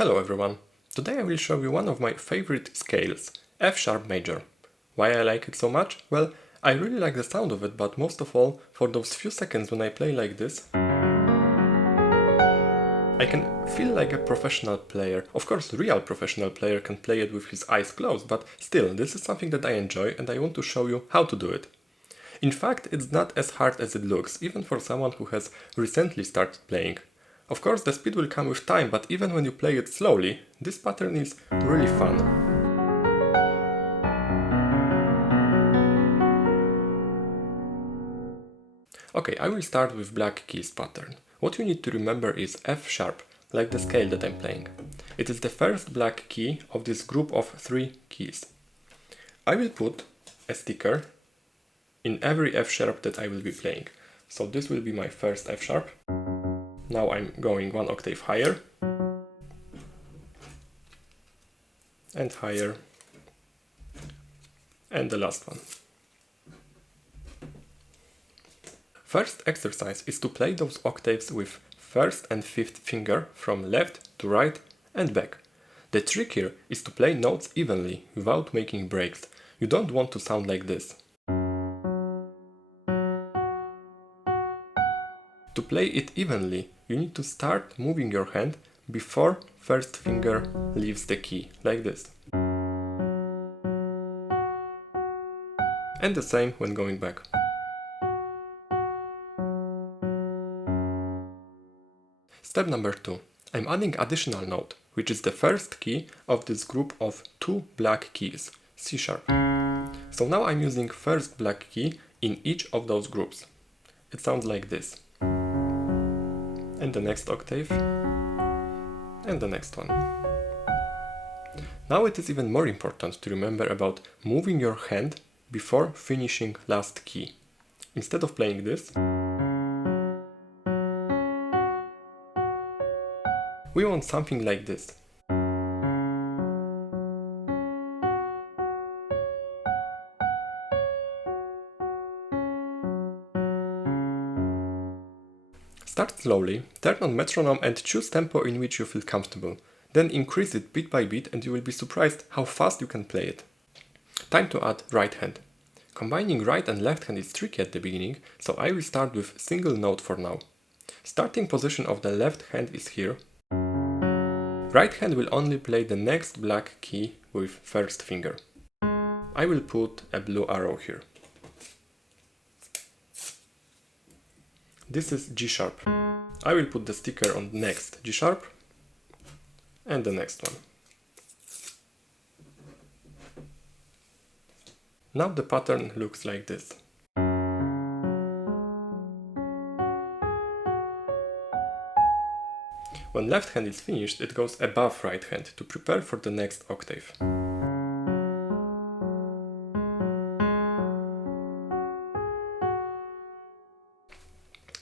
Hello everyone! Today I will show you one of my favorite scales, F-sharp major. Why I like it so much? Well, I really like the sound of it, but most of all, for those few seconds when I play like this, I can feel like a professional player. Of course, a real professional player can play it with his eyes closed, but still, this is something that I enjoy and I want to show you how to do it. In fact, it's not as hard as it looks, even for someone who has recently started playing. Of course, the speed will come with time, but even when you play it slowly, this pattern is really fun. Okay, I will start with black keys pattern. What you need to remember is F-sharp, like the scale that I'm playing. It is the first black key of this group of 3 keys. I will put a sticker in every F-sharp that I will be playing. So this will be my first F-sharp. Now I'm going one octave higher and higher, and the last one. First exercise is to play those octaves with first and fifth finger from left to right and back. The trick here is to play notes evenly without making breaks. You don't want to sound like this. To play it evenly, you need to start moving your hand before first finger leaves the key, like this. And the same when going back. Step number 2. I'm adding additional note, which is the first key of this group of 2 black keys, C sharp. So now I'm using first black key in each of those groups. It sounds like this. And the next octave, and the next one. Now it is even more important to remember about moving your hand before finishing last key. Instead of playing this, we want something like this. Start slowly, turn on metronome and choose tempo in which you feel comfortable. Then increase it bit by bit and you will be surprised how fast you can play it. Time to add right hand. Combining right and left hand is tricky at the beginning, so I will start with single note for now. Starting position of the left hand is here. Right hand will only play the next black key with first finger. I will put a blue arrow here. This is G sharp. I will put the sticker on next G sharp and the next one. Now the pattern looks like this. When left hand is finished, it goes above right hand to prepare for the next octave.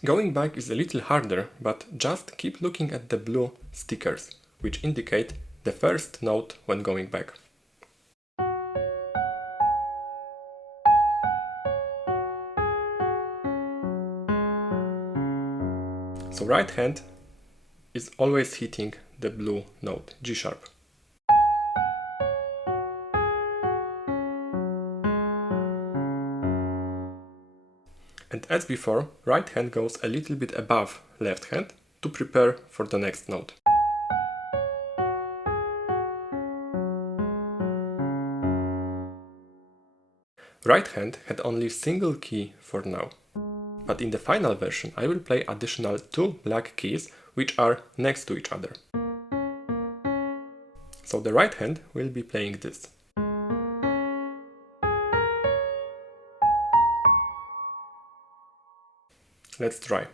Going back is a little harder, but just keep looking at the blue stickers, which indicate the first note when going back. So right hand is always hitting the blue note, G sharp. And as before, right hand goes a little bit above left hand to prepare for the next note. Right hand had only single key for now, but in the final version I will play additional 2 black keys which are next to each other. So the right hand will be playing this. Let's try.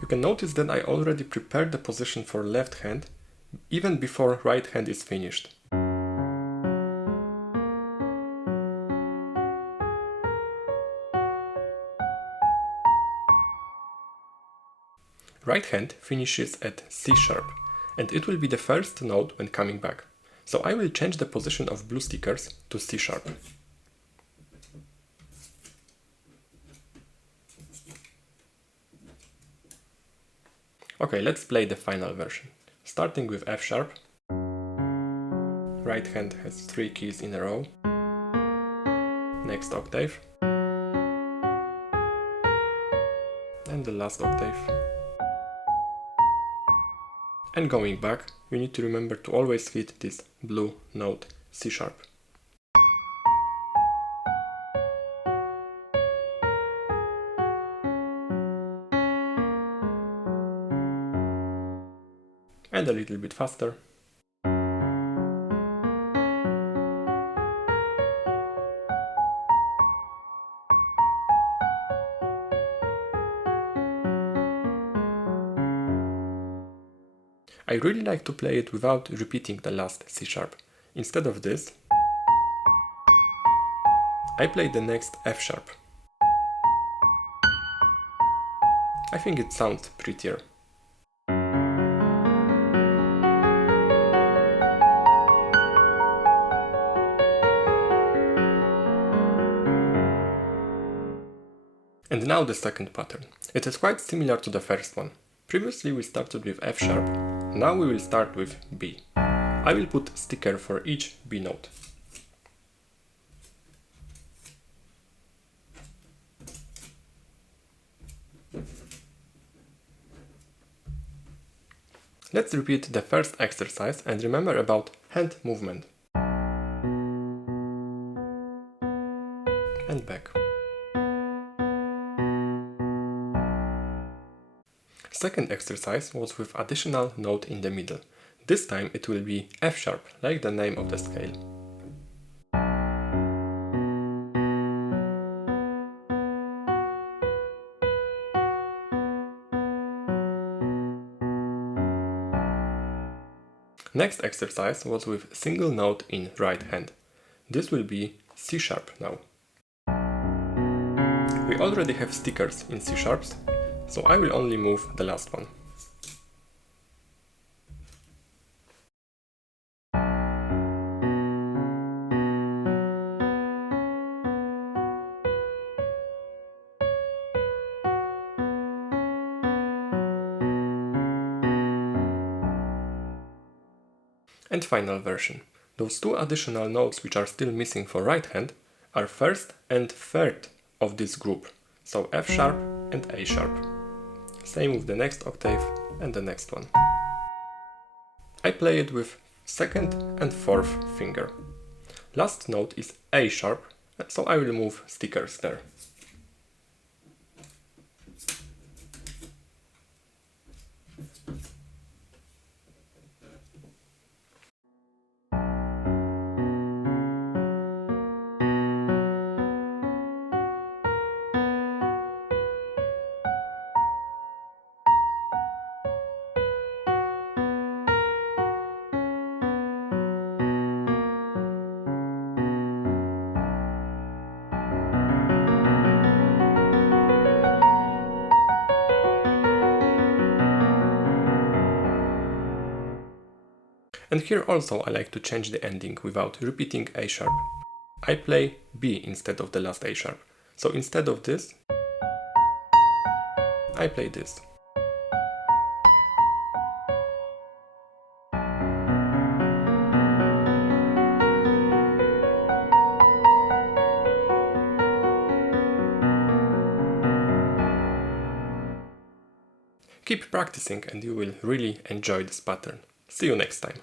You can notice that I already prepared the position for left hand even before right hand is finished. Right hand finishes at C sharp, and it will be the first note when coming back. So I will change the position of blue stickers to C sharp. Okay, let's play the final version. Starting with F sharp. Right hand has 3 keys in a row. Next octave. And the last octave. And going back, you need to remember to always hit this blue note C sharp. And a little bit faster. I really like to play it without repeating the last C sharp. Instead of this, I play the next F sharp. I think it sounds prettier. And now the second pattern. It is quite similar to the first one. Previously we started with F sharp, now we will start with B. I will put sticker for each B note. Let's repeat the first exercise and remember about hand movement. And back. Second exercise was with additional note in the middle. This time it will be F sharp, like the name of the scale. Next exercise was with single note in right hand. This will be C sharp now. We already have stickers in C sharps, so I will only move the last one. And final version. Those two additional notes which are still missing for right hand are first and third of this group, so F sharp and A sharp. Same with the next octave and the next one. I play it with second and fourth finger. Last note is A sharp, so I will move stickers there. And here also I like to change the ending without repeating A sharp. I play B instead of the last A sharp. So instead of this, I play this. Keep practicing and you will really enjoy this pattern. See you next time.